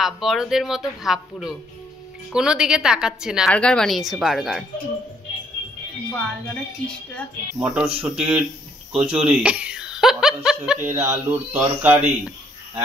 ভাব, বড়দের মতো ভাব, পুরো কোনো দিকে তাকাচ্ছে না। বার্গার বানিয়েছে, বার্গার। মটরশুটির কচুরি, মটরশুটির আলুর তরকারি,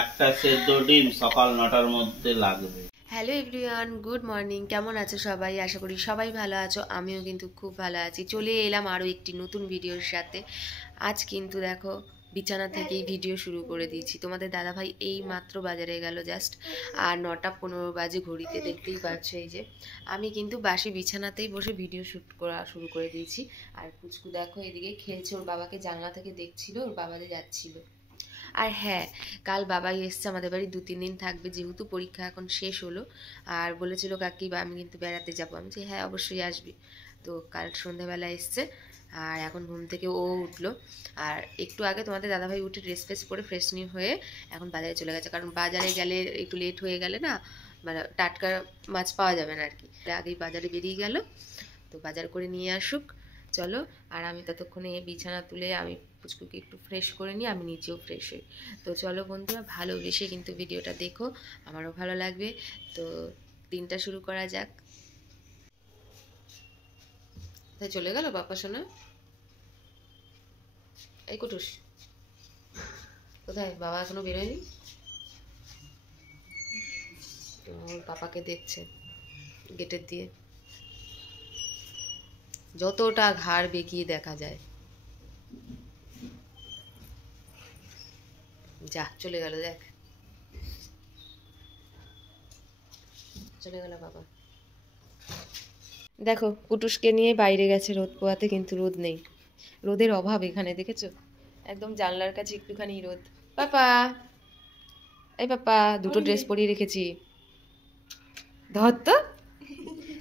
একটা সেদ্ধ ডিম সকাল 9টার মধ্যে লাগবে। Hello everyone, good morning. কেমন আছো সবাই? আশা করি সবাই ভালো আছো। আমিও কিন্তু খুব ভালো আছি। চলে এলাম আরও একটি নতুন ভিডিওর সাথে। আজ কিন্তু দেখো বিছানা থেকেই ভিডিও শুরু করে দিয়েছি। তোমাদের দাদাভাই এই মাত্র বাজারে গেল জাস্ট, আর 9:15 বাজে ঘড়িতে, দেখতেই পাচ্ছ। এই যে আমি কিন্তু বাসি বিছানাতেই বসে ভিডিও শ্যুট করা শুরু করে দিয়েছি। আর পুচকু দেখো এদিকে খেলছে, ওর বাবাকে জানলা থেকে দেখছিল, ওর বাবা যে যাচ্ছিল। আর হ্যাঁ, কাল বাবাই এসছে আমাদের বাড়ি, 2-3 দিন থাকবে, যেহেতু পরীক্ষা এখন শেষ হলো। আর বলেছিল কাকি বা আমি কিন্তু বেড়াতে যাবো। আমি যে হ্যাঁ অবশ্যই আসবি। তো কাল সন্ধ্যাবেলা এসছে, আর এখন ঘুম থেকে ও উঠলো। আর একটু আগে তোমাদের দাদাভাই উঠে ড্রেস ফ্রেস পরে ফ্রেশনি হয়ে এখন বাজারে চলে গেছে। কারণ বাজারে গেলে একটু লেট হয়ে গেলে না, মানে টাটকা মাছ পাওয়া যাবে না আর কি। আগেই বাজারে বেরিয়ে গেল, তো বাজার করে নিয়ে আসুক। চলো, আর আমি ততক্ষণে বিছানা তুলে আমি পুচকুকে একটু ফ্রেশ করে নিই, আমি নিজেও ফ্রেশ হই। তো চলো বন্ধুরা, ভালোবেসে কিন্তু ভিডিওটা দেখো, আমারও ভালো লাগবে। তো দিনটা শুরু করা যাক। তাই চলে গেল বাবা শোনা। এই কুটুস কোথায়? বাবা এখনো বেরোয়নি, ওর পাপাকে দেখছে গেটের দিয়ে। যতটা ঘাড় বেঁকিয়ে দেখা যায়। যা চলে গেল, দেখ চলে গেল বাবা। দেখো কুটুসকে নিয়ে বাইরে গেছে রোদ পোয়াতে, কিন্তু রোদ নেই, রোদের অভাব এখানে, দেখেছো? একদম জানলার কাছে একটুখানি রোদ। পাপা, এই পাপা, দুটো ড্রেস পরিয়ে রেখেছি, ধর তো।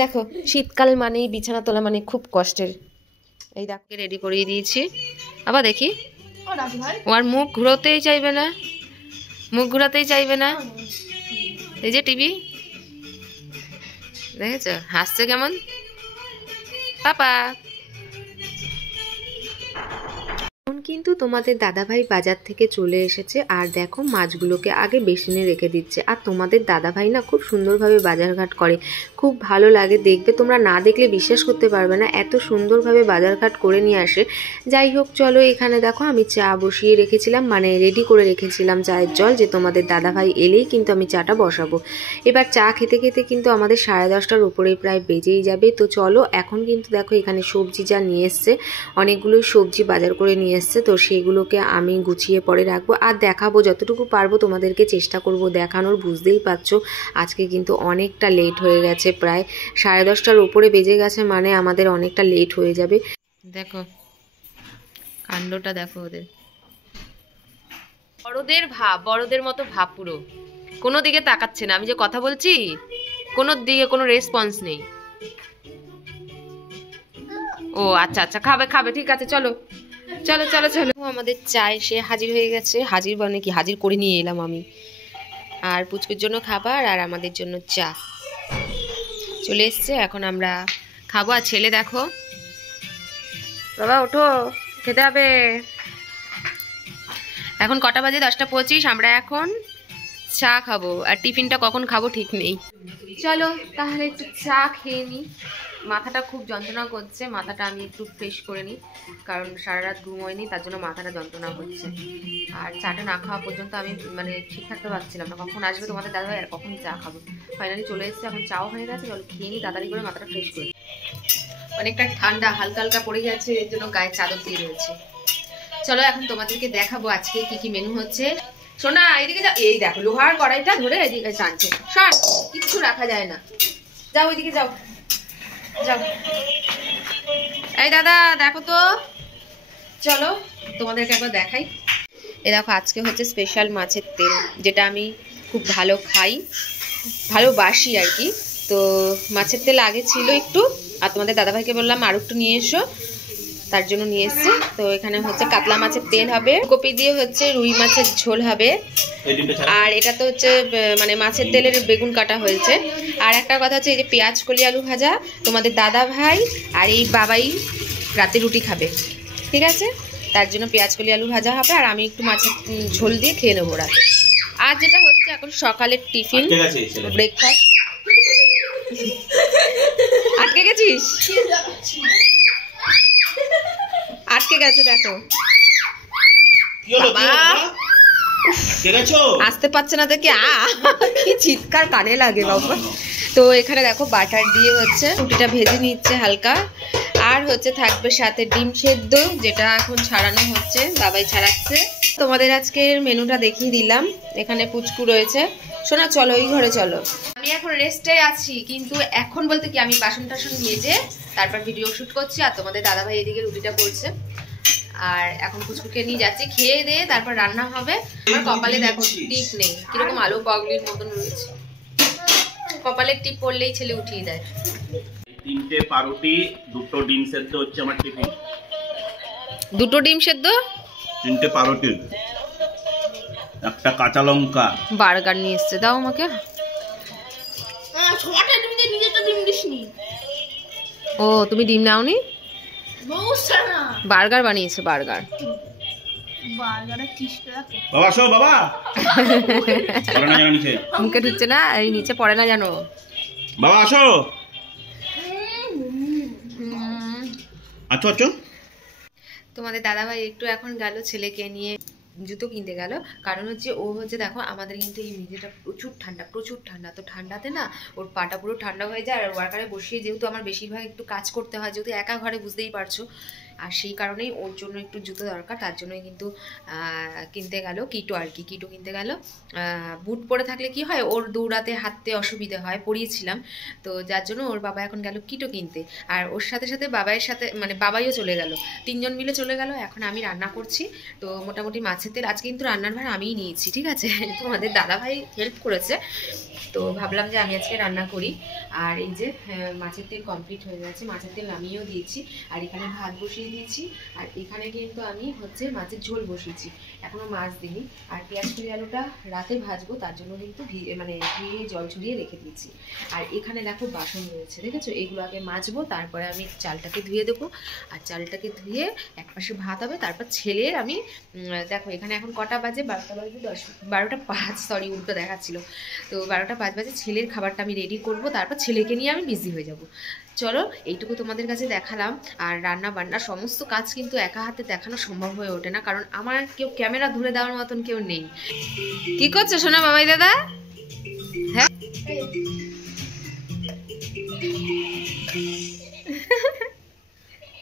দেখো শীতকাল মানেই বিছানা তোলা মানে খুব কষ্টের। এই দেখো রেডি করিয়ে দিয়েছি। আবার দেখি, ও আর মুখ ঘুরোতেই চাইবে না, মুখ ঘুরাতেই চাইবে না। এই যে টিভি দেখেছো, হাসছে কেমন পাপা। কিন্তু তোমাদের দাদাভাই বাজার থেকে চলে এসেছে, আর দেখো মাছগুলোকে আগে বেসিনে রেখে দিচ্ছে। আর তোমাদের দাদাভাই না খুব সুন্দরভাবে বাজারঘাট করে, খুব ভালো লাগে দেখবে। তোমরা না দেখলে বিশ্বাস করতে পারবে না, এত সুন্দরভাবে বাজারঘাট করে নিয়ে আসে। যাই হোক চলো, এখানে দেখো আমি চা বসিয়ে রেখেছিলাম, মানে রেডি করে রেখেছিলাম চায়ের জল, যে তোমাদের দাদাভাই এলেই কিন্তু আমি চাটা বসাবো। এবার চা খেতে খেতে কিন্তু আমাদের 10:30টার উপরেই প্রায় বেজেই যাবে। তো চলো, এখন কিন্তু দেখো এখানে সবজি যা নিয়ে এসছে, অনেকগুলোই সবজি বাজার করে নিয়ে এসছে, তো সেগুলোকে আমি গুছিয়ে পরে রাখবো আর দেখাবো যতটুকু পারবো, তোমাদেরকে চেষ্টা করব দেখানোর। বুঝতেই পারছো আজকে কিন্তু অনেকটা লেট হয়ে গেছে, প্রায় 10:30টার উপরে বেজে গেছে, মানে আমাদের অনেকটা লেট হয়ে যাবে। দেখো কাণ্ডটা দেখো ওদের, বড়দের ভাব, বড়দের মতো ভাব, পুরো কোনো দিকে তাকাচ্ছে না। আমি যে কথা বলছি কোনো দিকে কোনো রেসপন্স নেই। ও আচ্ছা আচ্ছা, খাবে খাবে, ঠিক আছে, চলো চলো চলো চলো। আমাদের চা এসে হাজির হয়ে গেছে, হাজির মানে কি, হাজির করে নিয়ে এলাম আমি। আর পুচকুর জন্য খাবার আর আমাদের জন্য চা চলে এসছে, এখন আমরা খাবো। আর ছেলে দেখো, বাবা ওঠো, খেতে হবে। এখন কটা বাজে? 10:25। আমরা এখন চা খাবো, আর টিফিনটা কখন খাবো ঠিক নেই। চলো তাহলে একটু চা খেয়ে নিই। মাথাটা খুব যন্ত্রণা করছে, মাথাটা আমি একটু ফ্রেশ করে নিই, কারণ সারা রাত ঘুম হয়নি, তার জন্য মাথাটা যন্ত্রণা হচ্ছে। আর চাটা না খাওয়া পর্যন্ত আমি মানে ঠিক থাকতে পারছিলাম না, কখন আসবে তোমাদের দাদাভাই আর কখন চা খাবো। ফাইনালি চলে এসেছে, এখন চাও হয়ে গেছে। চলো খেয়ে নিই তাড়াতাড়ি করে, মাথাটা ফ্রেশ করে। অনেকটা ঠান্ডা হালকা হালকা পড়ে গেছে, এর জন্য গায়ে চাদর দিয়ে রয়েছে। চলো এখন তোমাদেরকে দেখাবো আজকে কি কি মেনু হচ্ছে। সোনা এইদিকে যাও, এই দেখো লোহার কড়াইটা ধরে এদিকে টানছে, সর, কিচ্ছু রাখা যায় না, যাও ওইদিকে যাও যাও। এই দাদা দেখো তো, চলো তোমাদেরকে একবার দেখাই। এই দেখো আজকে হচ্ছে স্পেশাল মাছের তেল, যেটা আমি খুব ভালো খাই, ভালোবাসি আর কি। তো মাছের তেল আগে ছিল একটু, আর তোমাদের দাদাভাইকে বললাম আর একটু নিয়ে এসো, তার জন্য নিয়ে এসছে। তো এখানে হচ্ছে কাতলা মাছের তেল হবে, কপি দিয়ে হচ্ছে রুই মাছের ঝোল হবে, আর এটা তো হচ্ছে মানে মাছের তেলের বেগুন কাটা হয়েছে। আর একটা কথা হচ্ছে এই যে পেঁয়াজ কলি আলু ভাজা, তোমাদের দাদা ভাই আর এই বাবাই রাতে রুটি খাবে, ঠিক আছে? তার জন্য পেঁয়াজ কলি আলু ভাজা হবে, আর আমি একটু মাছের ঝোল দিয়ে খেয়ে নেবো রাতে। আর যেটা হচ্ছে এখন সকালের টিফিন ব্রেকফাস্ট। আটকে গেছিস? আটকে গেছে দেখো। আসতে পারছে না দেখে কি চিৎকার কানে লাগে বাবা। তো এখানে দেখো বাটার দিয়ে হচ্ছে রুটিটা ভেজে নিচ্ছে হালকা, আর হচ্ছে থাকবে সাথে ডিম সেদ্ধ, যেটা এখন ছাড়ানো হচ্ছে, বাবাই ছাড়াচ্ছে। তোমাদের আজকের মেনুটা দেখিয়ে দিলাম। এখানে পুচকু রয়েছে। শোনা চলো ওই ঘরে চলো। আমি এখন রেস্টে আছি, কিন্তু এখন বলতে কি আমি বাসন টাসন মেজে তারপর ভিডিও শুট করছি, আর তোমাদের দাদাভাই এদিকে রুটিটা করছে। আর এখন পুচকুকে নিয়ে যাচ্ছি, খেয়ে দিয়ে তারপর রান্না হবে। আমার কপালে দেখো টিপ নেই, কিরকম আলু পগলির মতন রয়েছে। কপালে টিপ পড়লেই ছেলে উঠিয়ে দেয়। 3টে পাউরুটি, 2টো ডিম সেদ্ধ হচ্ছে আমার টিফিন। 2টো ডিম সেদ্ধ, 3টে পাউরুটি, একটা কাঁচা লঙ্কা। বার্গার নিয়ে এসছে, দাও আমাকে। ও তুমি ডিম নাওনি? বার্গার বানিয়েছে, বার্গার। বাবা আসো বাবা। পড়ে না জানো নিচে, মুখে ঢুকছে না, এই নিচে পড়ে না জানো। বাবা আসো। আচ্ছা আচ্ছা। তোমাদের দাদাভাই একটু এখন গেল ছেলেকে নিয়ে জুতো কিনতে গেল। কারণ হচ্ছে ও হচ্ছে দেখো আমাদের কিন্তু এই মেঝেটা প্রচুর ঠান্ডা, প্রচুর ঠান্ডা। তো ঠান্ডাতে না ওর পাটা পুরো ঠান্ডা হয়ে যায়। আর ওয়ার্কারে বসিয়ে যেহেতু আমার বেশিরভাগ একটু কাজ করতে হয়, যেহেতু একা ঘরে, বুঝতেই পারছো, আর সেই কারণেই ওর জন্য একটু জুতো দরকার। তার জন্যই কিন্তু কিনতে গেল কিটো, আর কি কিটো কিনতে গেল। বুট পরে থাকলে কি হয়, ওর দৌড়াতে হাঁটতে অসুবিধে হয়, পরিয়েছিলাম। তো যার জন্য ওর বাবা এখন গেল কিটো কিনতে। আর ওর সাথে সাথে বাবাইয়ের সাথে মানে বাবাইও চলে গেল, 3জন মিলে চলে গেল। এখন আমি রান্না করছি। তো মোটামুটি মাছের তেল আজকে কিন্তু রান্নার ভার আমিই নিয়েছি, ঠিক আছে। তোমাদের দাদাভাই হেল্প করেছে, তো ভাবলাম যে আমি আজকে রান্না করি। আর এই যে মাছের তেল কমপ্লিট হয়ে গেছে, মাছের তেল নামিয়েও দিয়েছি। আর এখানে ভাত বসিয়ে দিয়েছি। আর এখানে কিন্তু আমি হচ্ছে মাছের ঝোল বসিয়েছি, এখনো মাছ দিইনি। আর পেঁয়াজ কুড়ি আলুটা রাতে ভাজবো, তার জন্য কিন্তু মানে ধুয়ে জল ছড়িয়ে রেখে দিয়েছি। আর এখানে দেখো বাসন রয়েছে, দেখেছো, এগুলো আগে মাজবো, তারপরে আমি চালটাকে ধুয়ে দেবো। আর চালটাকে ধুয়ে একপাশে ভাত হবে, তারপর ছেলের আমি দেখো এখানে এখন কটা বাজে, 12টা বাজে 12টা 5, সরি উল্টো দেখাচ্ছিল। তো 12টা 5 বাজে ছেলের খাবারটা আমি রেডি করব, তারপর ছেলেকে নিয়ে আমি বিজি হয়ে যাব। চলো এইটুকু তোমাদের কাছে দেখালাম। আর রান্না বান্না সমস্ত কাজ কিন্তু একা হাতে দেখানো সম্ভব হয়ে ওঠে না, কারণ আমার কেউ ক্যামেরা ধরে দেওয়ার মতন কেউ নেই। কি করছো সোনা বাবাই দাদা? হ্যাঁ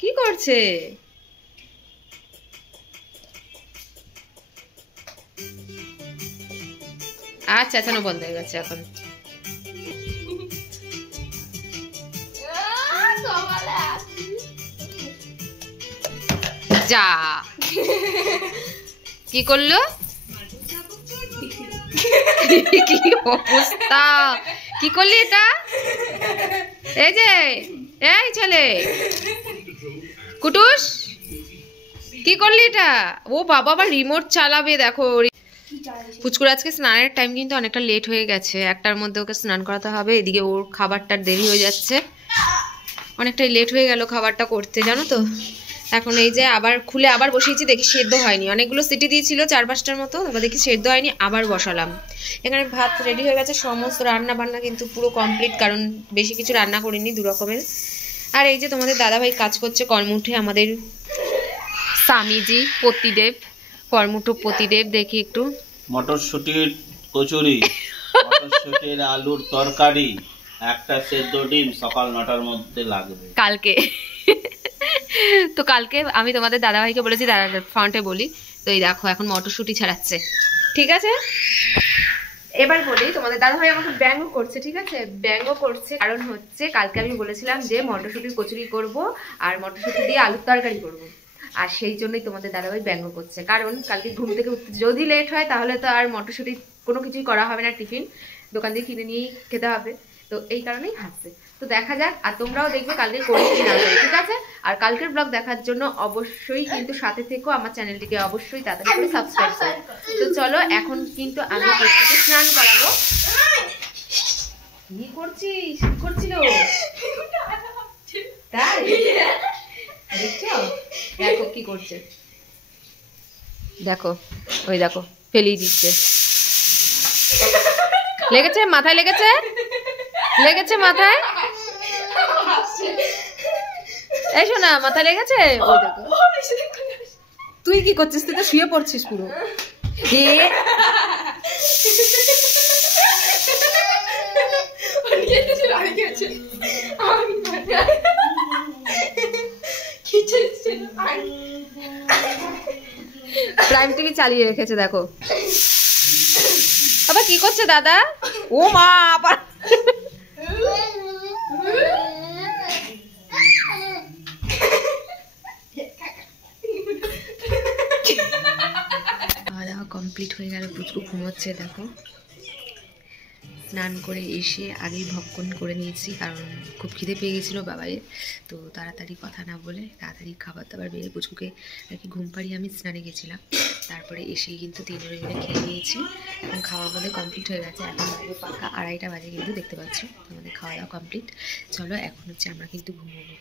কি করছে? আচ্ছা আচ্ছা, বন্ধ হয়ে গেছে এখন। যা কি করলো, কি অবস্থা, কি করলি এটা? এই যে এই ছেলে কুটুস, কি করলি এটা? ও বাবা আবার রিমোট চালাবে। দেখো পুচকুর আজকে স্নানের টাইম কিন্তু অনেকটা লেট হয়ে গেছে, 1টার মধ্যে ওকে স্নান করাতে হবে। এদিকে ওর খাবারটার দেরি হয়ে যাচ্ছে, অনেকটাই লেট হয়ে গেল খাবারটা করতে, জানো তো। এখন এই যে আবার খুলে আবার বসিয়েছি, দেখি সেদ্ধ হয়নি। অনেকগুলো সিটি দিয়েছিল 4-5টার মতো, তারপর দেখি সেদ্ধ হয়নি, আবার বসালাম। এখানে ভাত রেডি হয়ে গেছে, সমস্ত রান্না বান্না কিন্তু পুরো কমপ্লিট, কারণ বেশি কিছু রান্না করিনি, 2 রকমের। আর এই যে তোমাদের দাদাভাই কাজ করছে কর্মুঠে, আমাদের স্বামীজি পতিদেব, কর্মুঠো পতিদেব। দেখি একটু মটরশুটির কচুরি, মটরশুটির আলুর তরকারি, একটা সেদ্ধ ডিম সকাল 9টার মধ্যে লাগবে কালকে। তো কালকে আমি তোমাদের দাদাভাইকে বলেছি, দাদা ফ্রন্টে বলি। তো এই দেখো এখন মটরশুটি ছাড়াচ্ছে, ঠিক আছে। এবার বলি, তোমাদের দাদাভাই আমাকে ব্যঙ্গ করছে, ঠিক আছে, ব্যঙ্গ করছে। কারণ হচ্ছে কালকে আমি বলেছিলাম যে মটরশুটির কচুরি করব আর মটরশুটি দিয়ে আলুর তরকারি করব, আর সেই জন্যই তোমাদের দাদাভাই ব্যঙ্গ করছে। কারণ কালকে ঘুম থেকে উঠতে যদি লেট হয়, তাহলে তো আর মটরশুটি কোনো কিছুই করা হবে না, টিফিন দোকান দিয়ে কিনে নিয়েই খেতে হবে। তো এই কারণেই হাসছে। তো দেখা যাক, আর তোমরাও দেখবে কালকে করে কি না, ঠিক আছে। আর কালকের ব্লগ দেখার জন্য অবশ্যই কিন্তু সাথে থেকো, আমার চ্যানেলটিকে অবশ্যই তাড়াতাড়ি করে সাবস্ক্রাইব করো। তো চলো এখন কিন্তু আমি প্রত্যেককে স্নান করাবো। কি করছিস? কি করছিল তাই দেখছো? দেখো কি করছে, দেখো ওই দেখো ফেলেই দিচ্ছে। লেগেছে মাথায়, লেগেছে লেগেছে মাথায়। এই শোনা, মাথায় লেগেছে। ওই দেখো, তুই কি করছিস? তুই তো শুয়ে পড়ছিস পুরো। প্রাইম টিভি চালিয়ে রেখেছে দেখো। আবার কি করছে দাদা? ও মা, আবার খাওয়া দাওয়া কমপ্লিট হয়ে গেল, পুচকু ঘুমোচ্ছে দেখো। স্নান করে এসে আগেই ভক্ষণ করে নিয়েছি, কারণ খুব খিদে পেয়ে গেছিলো বাবাইয়ের। তো তাড়াতাড়ি কথা না বলে তাড়াতাড়ি খাবার দাবার বেড়ে পুচকুকে আর কি ঘুম পাড়িয়ে আমি স্নানে গেছিলাম। তারপরে এসেই কিন্তু তিনজনে মিলে খেয়ে নিয়েছি। এখন খাওয়া আমাদের কমপ্লিট হয়ে গেছে। এখন বাজে পাকা 2:30 বাজে, কিন্তু দেখতে পাচ্ছ আমাদের খাওয়া দাওয়া কমপ্লিট। চলো এখন হচ্ছে আমরা কিন্তু ঘুমোবো।